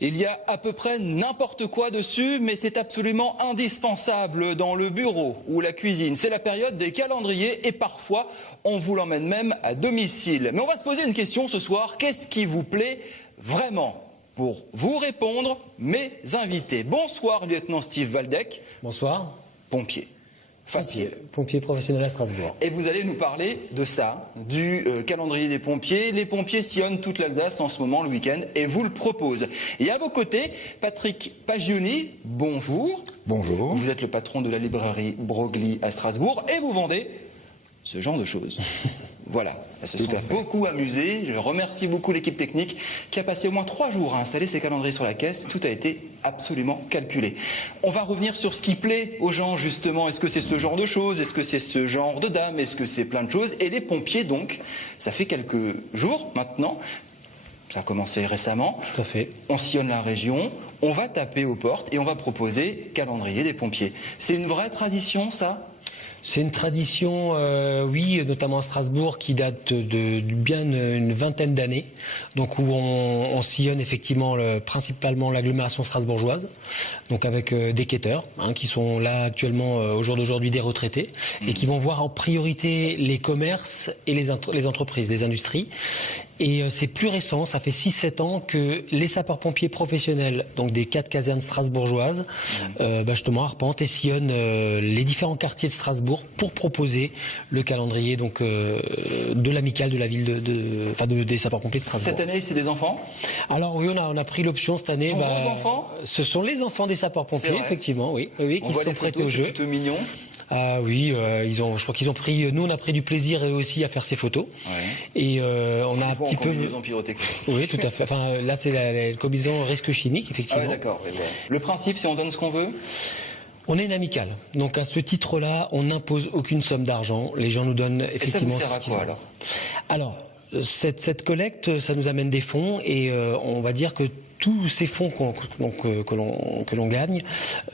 Il y a à peu près n'importe quoi dessus, mais c'est absolument indispensable dans le bureau ou la cuisine. C'est la période des calendriers et parfois on vous l'emmène même à domicile. Mais on va se poser une question ce soir, qu'est-ce qui vous plaît vraiment? Pour vous répondre, mes invités. Bonsoir lieutenant Steve Waldeck. Bonsoir. Pompier. Facile. Pompier professionnel à Strasbourg. Et vous allez nous parler de ça, du calendrier des pompiers. Les pompiers sillonnent toute l'Alsace en ce moment, le week-end, et vous le proposent. Et à vos côtés, Patrick Pagioni, bonjour. Bonjour. Vous êtes le patron de la librairie Broglie à Strasbourg, et vous vendez ce genre de choses. Voilà, ça se sont beaucoup amusés. Je remercie beaucoup l'équipe technique qui a passé au moins 3 jours à installer ces calendriers sur la caisse. Tout a été absolument calculé. On va revenir sur ce qui plaît aux gens justement. Est-ce que c'est ce genre de choses? Est-ce que c'est ce genre de dames? Est-ce que c'est plein de choses? Et les pompiers donc, ça fait quelques jours maintenant. Ça a commencé récemment. Tout à fait. On sillonne la région, on va taper aux portes et on va proposer calendrier des pompiers. C'est une vraie tradition ça? C'est une tradition, oui, notamment à Strasbourg, qui date de bien une vingtaine d'années, donc où on sillonne effectivement principalement l'agglomération strasbourgeoise, donc avec des quêteurs qui sont là actuellement au jour d'aujourd'hui des retraités et qui vont voir en priorité les commerces et les entreprises, les industries. Et c'est plus récent, ça fait 6-7 ans que les sapeurs-pompiers professionnels, donc des 4 casernes strasbourgeoises, justement arpentent et sillonnent les différents quartiers de Strasbourg pour proposer le calendrier donc de l'amicale de la ville des sapeurs-pompiers de Strasbourg. Cette année, c'est des enfants? Alors oui, on a pris l'option cette année. Vos enfants? Ce sont les enfants des sapeurs-pompiers, effectivement, oui, qui se sont prêtés au jeu. C'est plutôt mignon. Ah oui, je crois qu'ils ont pris. Nous, on a pris du plaisir eux aussi à faire ces photos. Ouais. Et on a un petit peu. Oui, tout à fait. Enfin, là, c'est la combinaison risque chimique, effectivement. Ah ouais, d'accord. Ouais. Le principe, c'est on donne ce qu'on veut. On est une amicale. Donc à ce titre-là, on n'impose aucune somme d'argent. Les gens nous donnent effectivement. Et ça vous sert à quoi alors, cette collecte, ça nous amène des fonds et on va dire que tous ces fonds que l'on gagne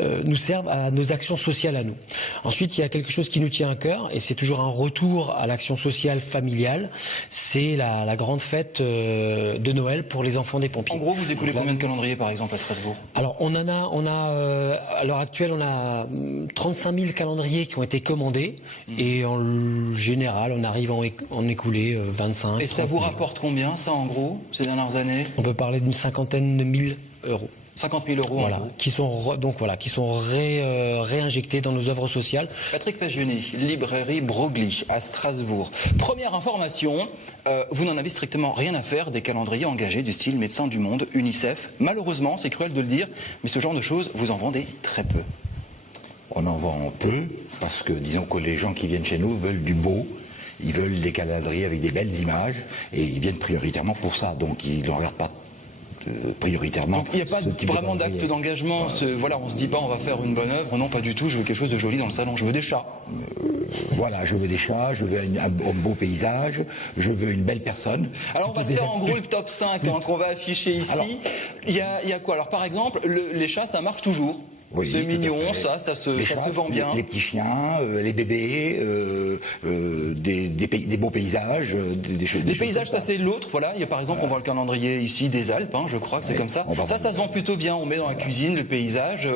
nous servent à nos actions sociales à nous. Ensuite, il y a quelque chose qui nous tient à cœur et c'est toujours un retour à l'action sociale familiale. C'est la grande fête de Noël pour les enfants des pompiers. En gros, vous écoulez combien de calendriers par exemple à Strasbourg? Alors, on a à l'heure actuelle, on a 35 000 calendriers qui ont été commandés et en général, on arrive à en écouler 25. Et ça vous rapporte combien, ça, en gros, ces dernières années? On peut parler d'une cinquantaine de 1000 euros. 50 000 euros, voilà, qui sont réinjectés dans nos œuvres sociales. Patrick Pagioni, librairie Broglie à Strasbourg. Première information, vous n'en avez strictement rien à faire des calendriers engagés du style Médecins du Monde, UNICEF. Malheureusement, c'est cruel de le dire, mais ce genre de choses, vous en vendez très peu. On en vend peu parce que disons que les gens qui viennent chez nous veulent du beau. Ils veulent des calendriers avec des belles images et ils viennent prioritairement pour ça. Donc ils ne regardent pas prioritairement. Donc il n'y a pas vraiment d'acte d'engagement. Voilà, on se dit pas on va faire une bonne œuvre. Non, pas du tout. Je veux quelque chose de joli dans le salon. Je veux des chats. Voilà, je veux des chats, je veux un beau paysage, je veux une belle personne. Alors on va faire en gros le top 5 qu'on va afficher ici. Alors, il y a quoi? Alors par exemple, les chats, ça marche toujours. Oui, c'est mignon, ça se vend bien. Les petits chiens, les bébés, des beaux paysages, des choses. Les paysages, ça c'est l'autre. Voilà, il y a par exemple, on voit le calendrier ici des Alpes, je crois que c'est comme ça. Ça se vend plutôt bien. On met dans la cuisine le paysage.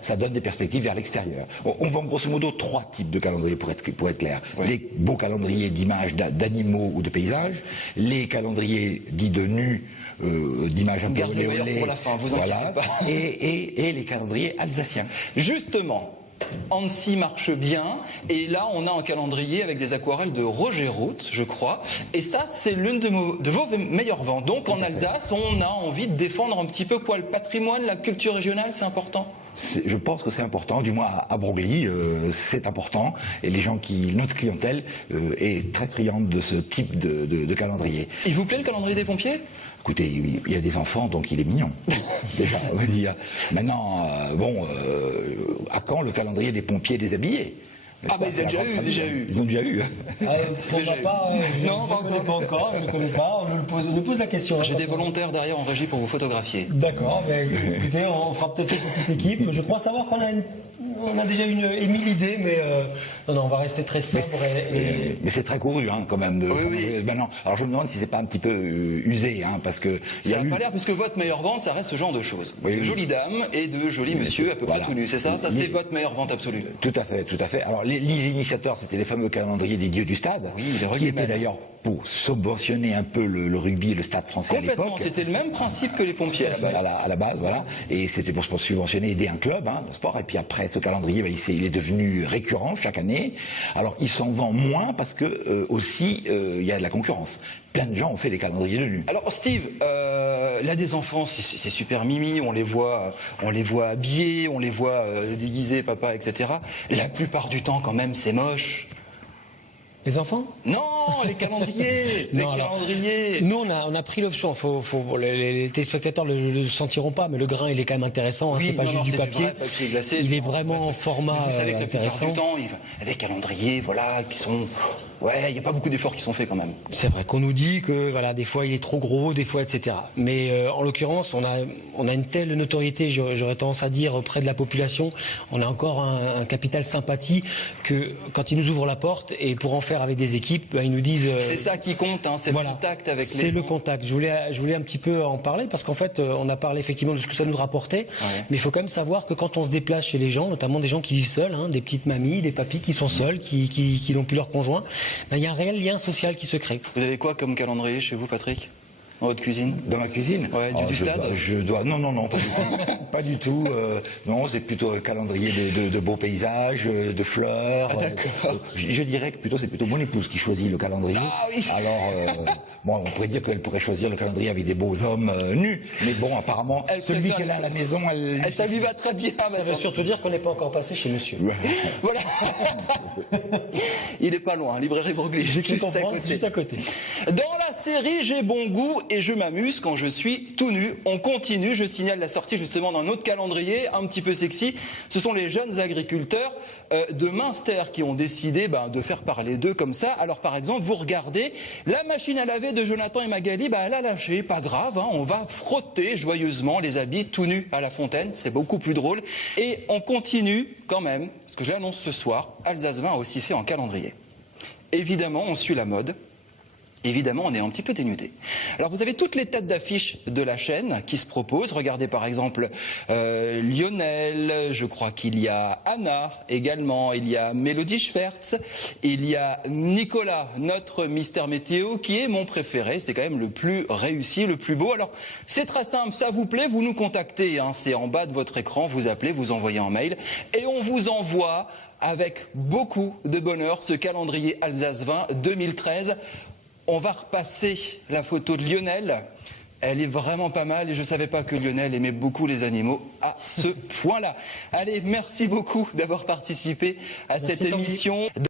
Ça donne des perspectives vers l'extérieur. On vend grosso modo 3 types de calendriers pour être clair. Ouais. Les beaux calendriers d'images d'animaux ou de paysages, les calendriers dits de nus, d'images un peu olé olé, voilà, et les calendriers alsaciens. Justement, Annecy marche bien, et là on a un calendrier avec des aquarelles de Roger Roth, je crois, et ça c'est l'une de vos meilleures ventes. Donc en Alsace, on a envie de défendre un petit peu quoi, le patrimoine, la culture régionale, c'est important. Je pense que c'est important, du moins à Broglie, c'est important, et notre clientèle est très friande de ce type de calendrier. Il vous plaît le calendrier des pompiers ? Écoutez, il y a des enfants, donc il est mignon. Déjà, on va dire. Maintenant, à quand le calendrier des pompiers déshabillés ? Ah bah ils ont déjà eu. Ils ont déjà eu. Pourquoi pas? Non, je ne connais pas encore, je ne connais pas. On nous pose la question. J'ai des volontaires derrière en régie pour vous photographier. D'accord, écoutez, on fera peut-être une petite équipe. Je crois savoir qu'on a on a déjà émis l'idée, mais non, on va rester très sobre. Mais c'est très couru, hein, quand même. Oui. Ben non. Alors je me demande si c'est pas un petit peu usé, hein, parce que ça n'a pas l'air, parce que votre meilleure vente, ça reste ce genre de choses. Oui, de jolies dames et de jolis monsieur à peu près tout nus, c'est ça? Ça, c'est votre meilleure vente absolue. Tout à fait, tout à fait. Alors les initiateurs, c'était les fameux calendriers des dieux du stade, qui étaient d'ailleurs pour subventionner un peu le rugby et le stade français à l'époque. C'était le même principe que les pompiers à la base, voilà. Et c'était pour subventionner, aider un club de sport. Et puis après, ce calendrier, il est devenu récurrent chaque année. Alors, il s'en vend moins parce que aussi, il y a de la concurrence. Plein de gens ont fait des calendriers de nu. Alors Steve, là des enfants, c'est super mimi, on les voit habillés, on les voit déguisés, papa, etc. La plupart du temps, quand même, c'est moche. Les enfants? Non, les calendriers. Les calendriers. Nous, on a pris l'option. Les téléspectateurs le sentiront pas, mais le grain, il est quand même intéressant. Oui, c'est pas juste du papier. Papier glacé, il est vraiment en format vous savez que intéressant. La plupart du temps, il y a des calendriers, voilà, qui sont. Ouais, il n'y a pas beaucoup d'efforts qui sont faits quand même. C'est vrai qu'on nous dit que voilà, des fois il est trop gros, des fois etc. Mais en l'occurrence, on a une telle notoriété, j'aurais tendance à dire, auprès de la population, on a encore un capital sympathie que quand ils nous ouvrent la porte et pour en faire avec des équipes, ils nous disent. C'est ça qui compte, hein, c'est le contact avec les. C'est le contact. Je voulais un petit peu en parler parce qu'en fait, on a parlé effectivement de ce que ça nous rapportait, mais il faut quand même savoir que quand on se déplace chez les gens, notamment des gens qui vivent seuls, des petites mamies, des papis qui sont seuls, qui n'ont plus leur conjoint. Il y a un réel lien social qui se crée. Vous avez quoi comme calendrier chez vous, Patrick? Dans votre cuisine? Dans ma cuisine? Ouais, du stade? Non, pas du tout. Pas du tout. Non, c'est plutôt un calendrier de beaux paysages, de fleurs. Je dirais que c'est plutôt mon épouse qui choisit le calendrier. Ah oui. Alors, on pourrait dire qu'elle pourrait choisir le calendrier avec des beaux hommes nus. Mais bon, apparemment, celui qu'elle a à la maison, ça lui va très bien. Ça veut surtout dire qu'on n'est pas encore passé chez monsieur. Voilà. Il est pas loin, librairie Broglie. Juste à côté. Dans la série J'ai bon goût et je m'amuse quand je suis tout nu. On continue, je signale la sortie justement d'un autre calendrier un petit peu sexy. Ce sont les jeunes agriculteurs de Münster qui ont décidé de faire parler d'eux comme ça. Alors par exemple, vous regardez, la machine à laver de Jonathan et Magali, elle a lâché, pas grave, on va frotter joyeusement les habits tout nus à la fontaine, c'est beaucoup plus drôle. Et on continue quand même, parce que je l'annonce ce soir, Alsace 20 a aussi fait en calendrier. Évidemment, on suit la mode. Évidemment, on est un petit peu dénudé. Alors, vous avez toutes les têtes d'affiche de la chaîne qui se proposent. Regardez par exemple Lionel, je crois qu'il y a Anna également, il y a Mélodie Schwertz, il y a Nicolas, notre Mister Météo, qui est mon préféré. C'est quand même le plus réussi, le plus beau. Alors, c'est très simple, ça vous plaît, vous nous contactez. C'est en bas de votre écran, vous appelez, vous envoyez un mail et on vous envoie avec beaucoup de bonheur ce calendrier Alsace 20 2013. On va repasser la photo de Lionel. Elle est vraiment pas mal et je ne savais pas que Lionel aimait beaucoup les animaux à ce point-là. Allez, merci beaucoup d'avoir participé à cette émission.